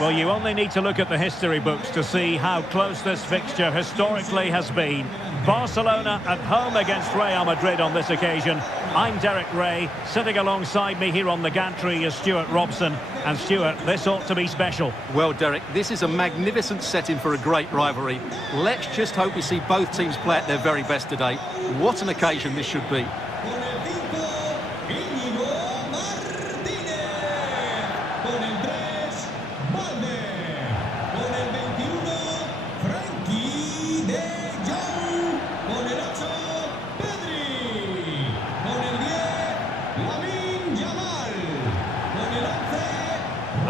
Well, you only need to look at the history books to see how close this fixture historically has been. Barcelona at home against Real Madrid on this occasion. I'm Derek Ray. Sitting alongside me here on the gantry is Stuart Robson. And Stuart, this ought to be special. Well, Derek, this is a magnificent setting for a great rivalry. Let's just hope we see both teams play at their very best today. What an occasion this should be.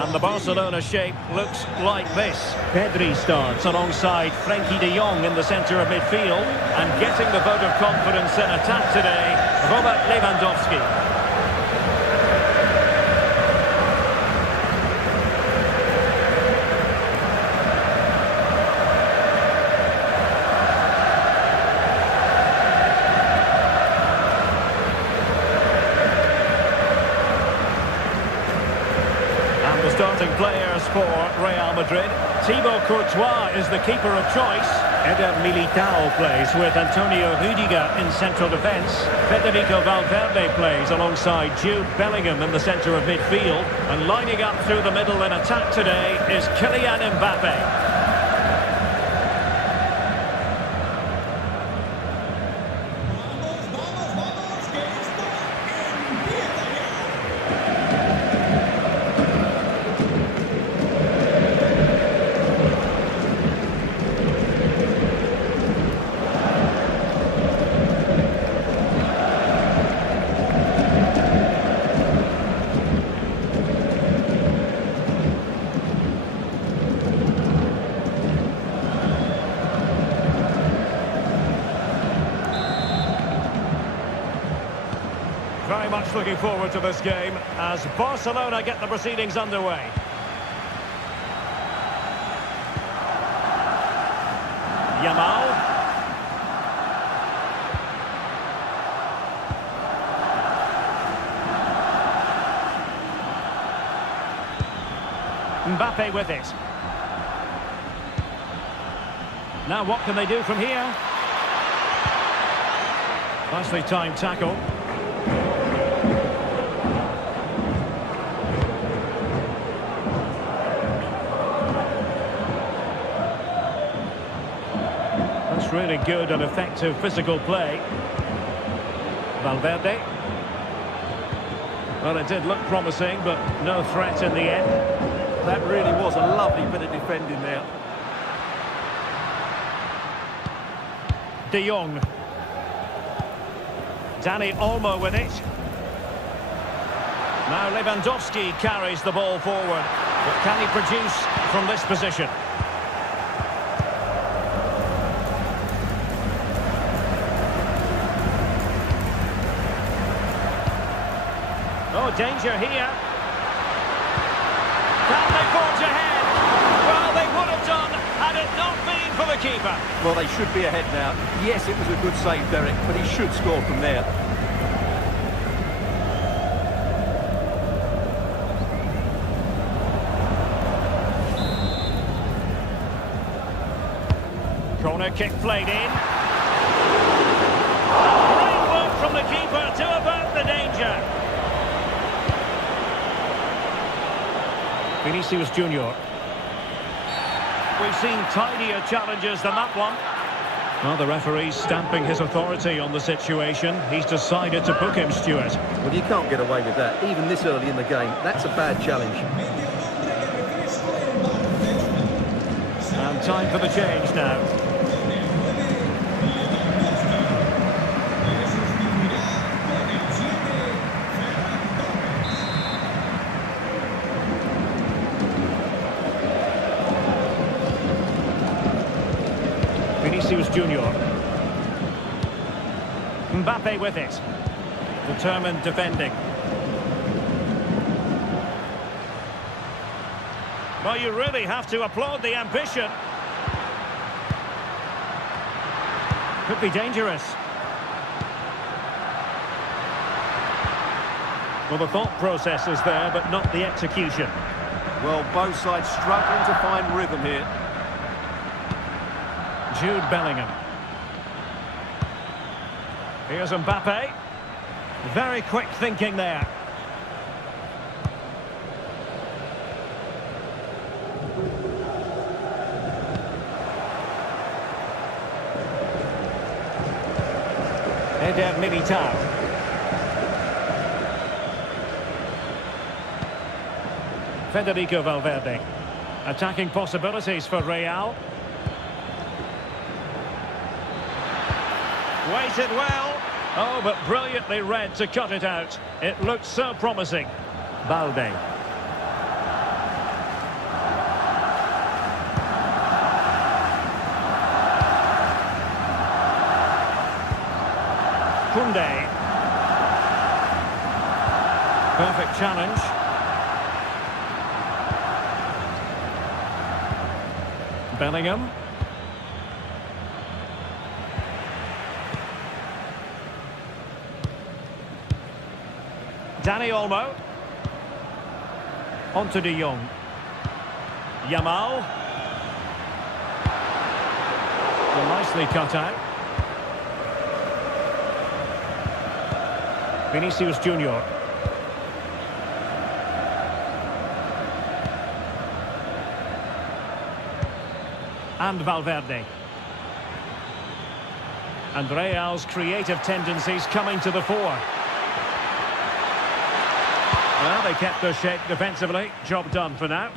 And the Barcelona shape looks like this. Pedri starts alongside Frenkie de Jong in the centre of midfield. And getting the vote of confidence in attack today, Robert Lewandowski. Starting players for Real Madrid. Thibaut Courtois is the keeper of choice. Eder Militao plays with Antonio Rudiger in central defence. Federico Valverde plays alongside Jude Bellingham in the centre of midfield. And lining up through the middle in attack today is Kylian Mbappe. Very much looking forward to this game as Barcelona get the proceedings underway. Yamal. Mbappe with it. Now what can they do from here? Nicely timed tackle. Really good and effective physical play. Valverde. Well, it did look promising, but no threat in the end. That really was a lovely bit of defending there. De Jong. Dani Olmo with it. Now Lewandowski carries the ball forward. What can he produce from this position? Oh, danger here. Can they forge ahead? Well, they would have done had it not been for the keeper. Well, they should be ahead now. Yes, it was a good save, Derek, but he should score from there. Corner kick played in. Great work from the keeper to avert the danger. Vinicius Junior. We've seen tidier challenges than that one. Well, the referee's stamping his authority on the situation. He's decided to book him, Stuart. Well, you can't get away with that, even this early in the game. That's a bad challenge. And time for the change now. Vinicius Junior. Mbappe with it. Determined defending. Well, you really have to applaud the ambition. Could be dangerous. Well, the thought process is there, but not the execution. Well, both sides struggling to find rhythm here. Jude Bellingham. Here's Mbappe. Very quick thinking there. Eder Militao. Federico Valverde. Attacking possibilities for Real. Waited well. Oh, but brilliantly read to cut it out. It looked so promising. Balde. Koundé. Perfect challenge. Bellingham. Dani Olmo. Onto De Jong. Yamal. Well, nicely cut out. Vinicius Junior. And Valverde. And Real's creative tendencies coming to the fore. Well, they kept their shape defensively. Job done for now.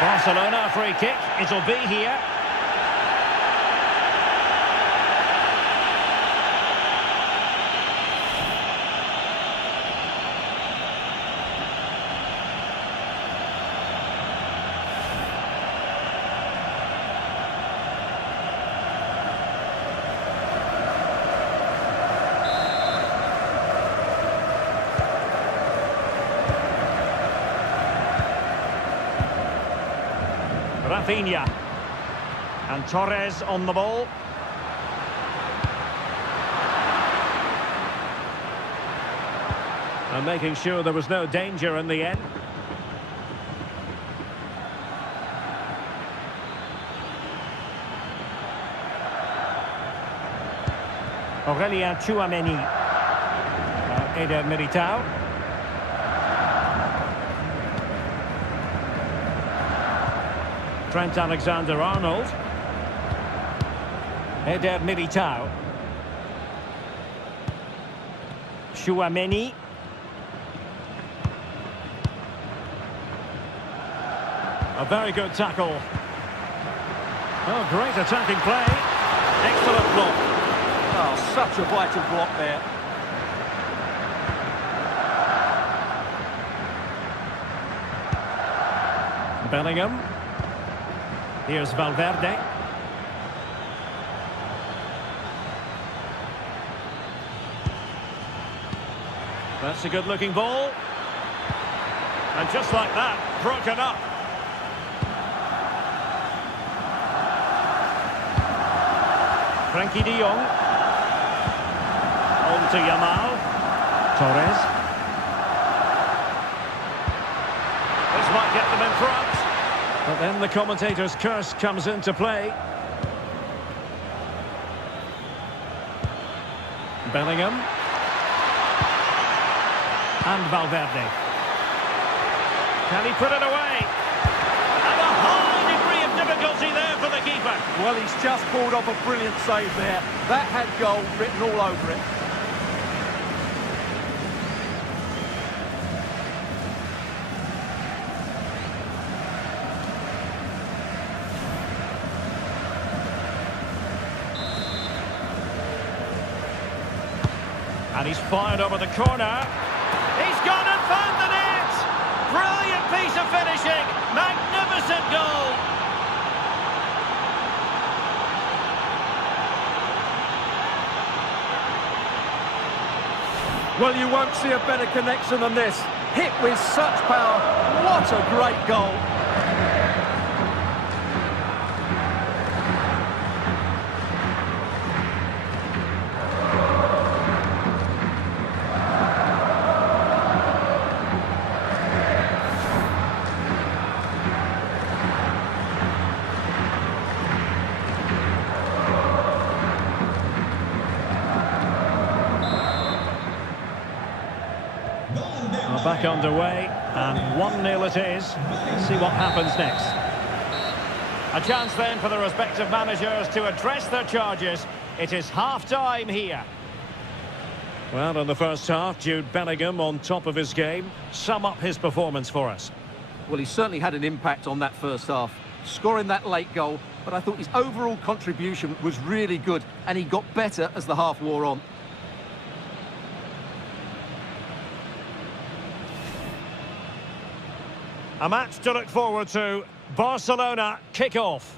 Barcelona, a free kick. It'll be here. Rafinha. And Torres on the ball. And making sure there was no danger in the end. Aurélien Tchouaméni. Eder Militao. Trent Alexander-Arnold. Eder Militao. Tchouaméni. A very good tackle. Oh, great attacking play. Excellent block. Oh, such a vital block there. Bellingham. Here's Valverde. That's a good-looking ball. And just like that, broken up. Frankie de Jong. On to Yamal. Torres. This might get them in front. But then the commentator's curse comes into play. Bellingham. And Valverde. Can he put it away? And a high degree of difficulty there for the keeper. Well, he's just pulled off a brilliant save there. That had goal written all over it. And he's fired over the corner. He's gone and found the net! Brilliant piece of finishing! Magnificent goal! Well, you won't see a better connection than this. Hit with such power. What a great goal. Well, back underway, and 1-0 it is. Let's see what happens next. A chance then for the respective managers to address their charges. It is half-time here. Well, in the first half, Jude Bellingham on top of his game. Sum up his performance for us. Well, he certainly had an impact on that first half, scoring that late goal, but I thought his overall contribution was really good, and he got better as the half wore on. A match to look forward to. Barcelona kick-off.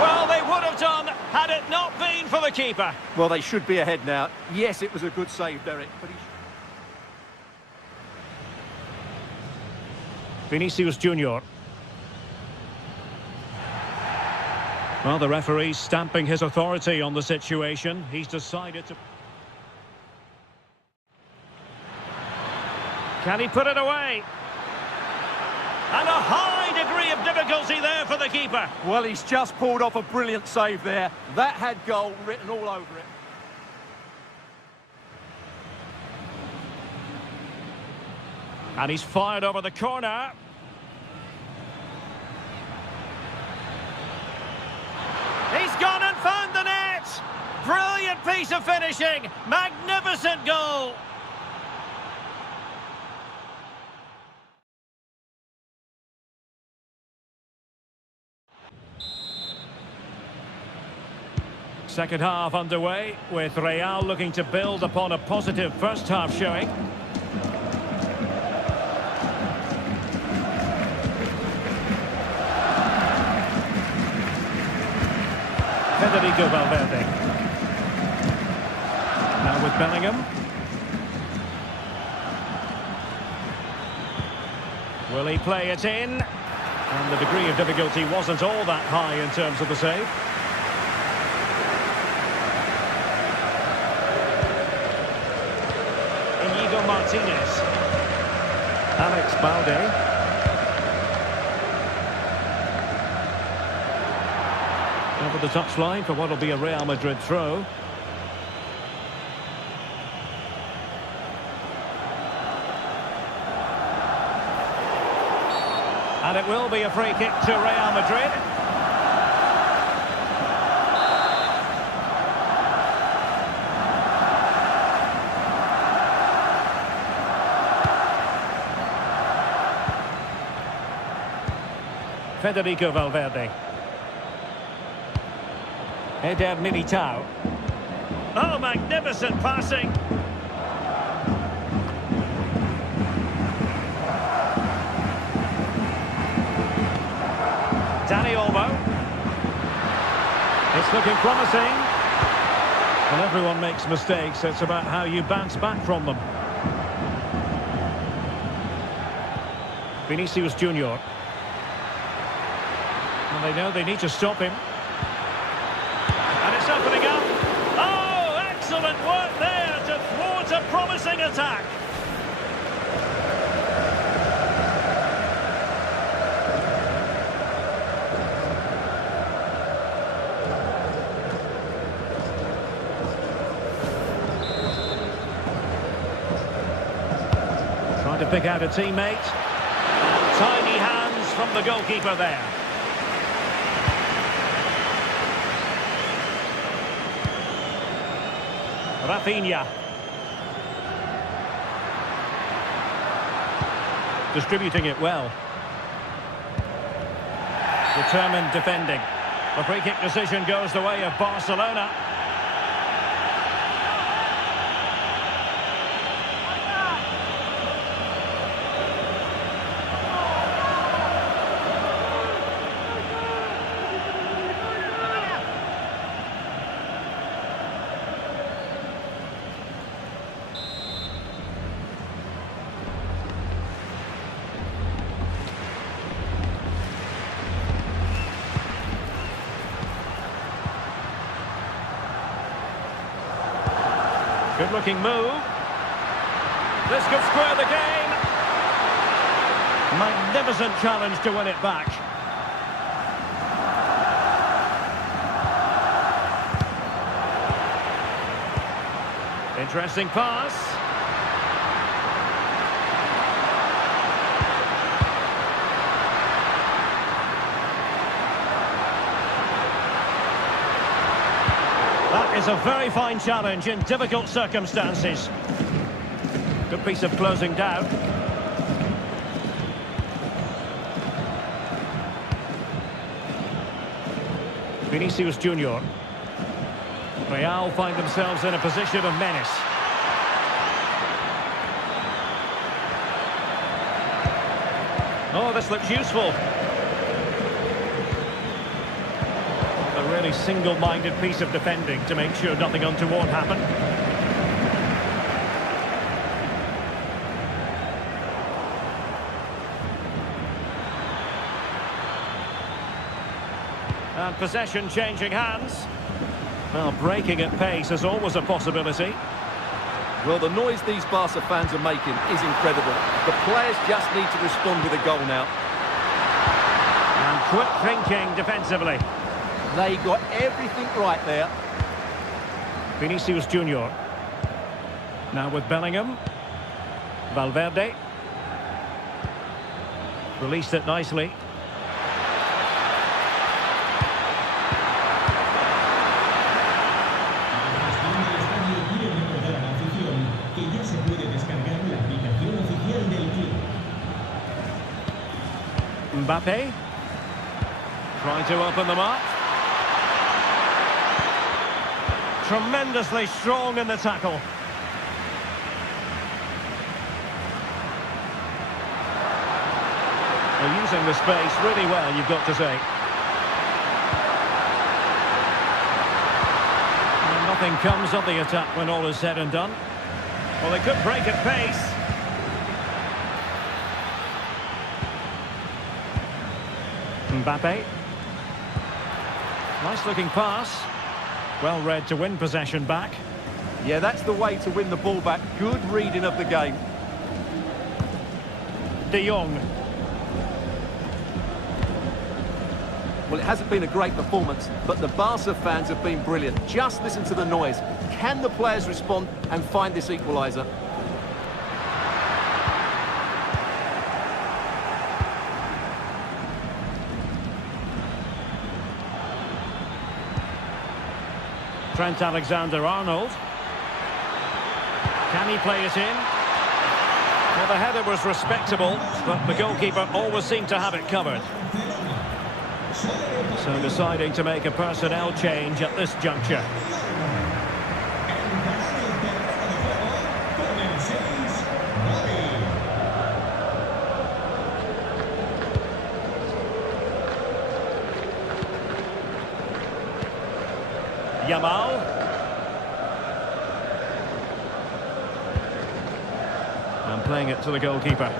Well, they would have done had it not been for the keeper. Well, they should be ahead now. Yes, it was a good save, Derek, but Vinicius Junior. Well, the referee's stamping his authority on the situation. He's decided to... Can he put it away? And a high degree of difficulty there for the keeper. well, he's just pulled off a brilliant save there. That had goal written all over it. And he's fired over the corner. He's gone and found the net. Brilliant piece of finishing. Magnificent goal. Second half underway, with Real looking to build upon a positive first half showing. Federico Valverde. Now with Bellingham. Will he play it in? And the degree of difficulty wasn't all that high in terms of the save. Martinez. Alex Balde. Over the touchline for what will be a Real Madrid throw. And it will be a free kick to Real Madrid. Federico Valverde. Eder Militao. Oh, magnificent passing. Dani Olmo. It's looking promising. Well, everyone makes mistakes. It's about how you bounce back from them. Vinicius Junior. And they know they need to stop him. And it's opening up. Oh, excellent work there to thwart a promising attack. Trying to pick out a teammate. And tiny hands from the goalkeeper there. Rafinha. Distributing it well. Determined defending. The free kick decision goes the way of Barcelona. Good-looking move. This could square the game. Magnificent challenge to win it back. Interesting pass. That is a very fine challenge in difficult circumstances. Good piece of closing down. Vinicius Junior. Real find themselves in a position of menace. Oh, this looks useful. A really single-minded piece of defending to make sure nothing untoward happened. And possession changing hands. Well, breaking at pace is always a possibility. Well, the noise these Barca fans are making is incredible. The players just need to respond with a goal now. And quick thinking defensively. They got everything right there. Vinicius Junior. Now with Bellingham. Valverde. Released it nicely. Mbappe. Trying to open them up. Tremendously strong in the tackle. They're using the space really well, you've got to say. And nothing comes of the attack when all is said and done. Well, they could break at pace. Mbappe. Nice looking pass. Well read to win possession back. Yeah, that's the way to win the ball back. Good reading of the game. De Jong. Well, it hasn't been a great performance, but the Barca fans have been brilliant. Just listen to the noise. Can the players respond and find this equaliser? Trent Alexander-Arnold. Can he play it in? Well, the header was respectable, but the goalkeeper always seemed to have it covered. So deciding to make a personnel change at this juncture. Yamal. And playing it to the goalkeeper.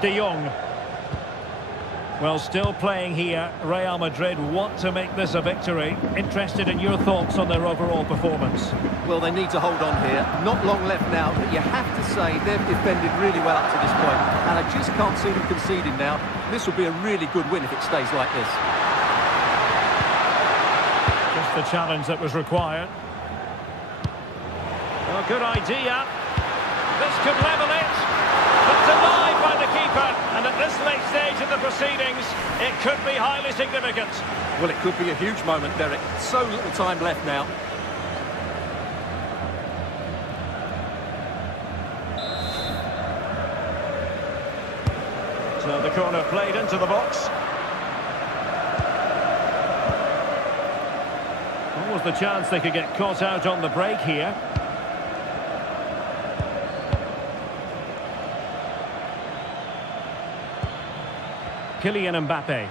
De Jong. Well, still playing here. Real Madrid want to make this a victory. Interested in your thoughts on their overall performance? Well, they need to hold on here. Not long left now, but you have to say they've defended really well up to this point. And I just can't see them conceding now. This will be a really good win if it stays like this. Just the challenge that was required. Well, good idea. This could level it. But denied by the keeper. And at this late stage of the proceedings, it could be highly significant. Well, it could be a huge moment, Derek. So little time left now. So the corner played into the box. What was the chance they could get caught out on the break here? Kylian Mbappe.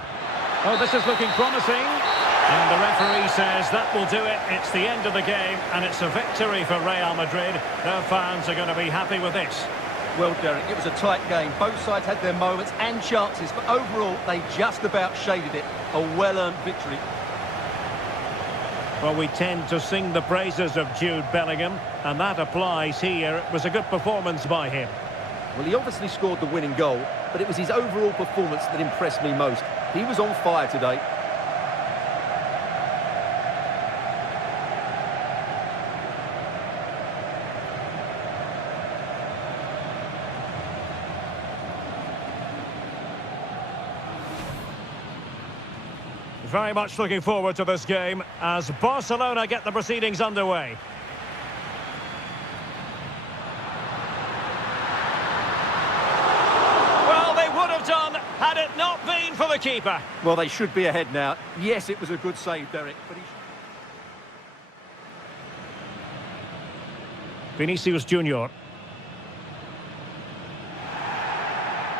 Oh, this is looking promising. And the referee says that will do it. It's the end of the game, and it's a victory for Real Madrid. Their fans are going to be happy with this. Well, Derek, it was a tight game. Both sides had their moments and chances, but overall, they just about shaded it. A well-earned victory. Well, we tend to sing the praises of Jude Bellingham, and that applies here. It was a good performance by him. Well, he obviously scored the winning goal, but it was his overall performance that impressed me most. He was on fire today. Very much looking forward to this game as Barcelona get the proceedings underway. Well, they would have done had it not been for the keeper. Well, they should be ahead now. Yes, it was a good save, Derek, but he... Vinicius Junior.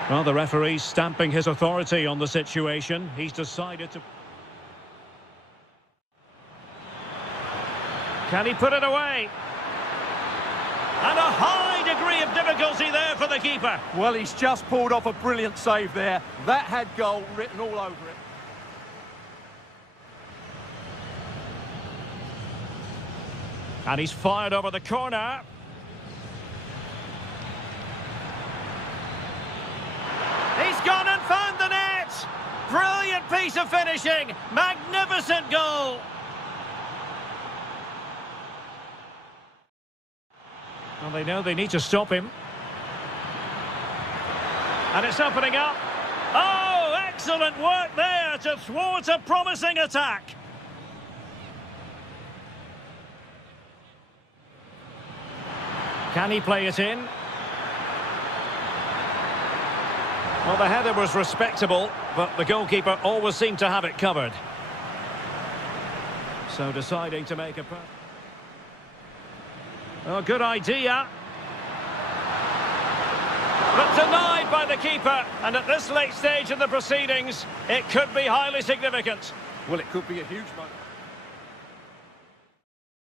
Well, the referee's stamping his authority on the situation. He's decided to... Can he put it away? And a high degree of difficulty there for the keeper. Well, he's just pulled off a brilliant save there. That had goal written all over it. And he's fired over the corner. He's gone and found the net. Brilliant piece of finishing. Magnificent goal. Well, they know they need to stop him. And it's opening up. Oh, excellent work there to thwart a promising attack. Can he play it in? Well, the header was respectable, but the goalkeeper always seemed to have it covered. So deciding to make a... Oh, good idea. But denied by the keeper, and at this late stage in the proceedings, it could be highly significant. Well, it could be a huge moment.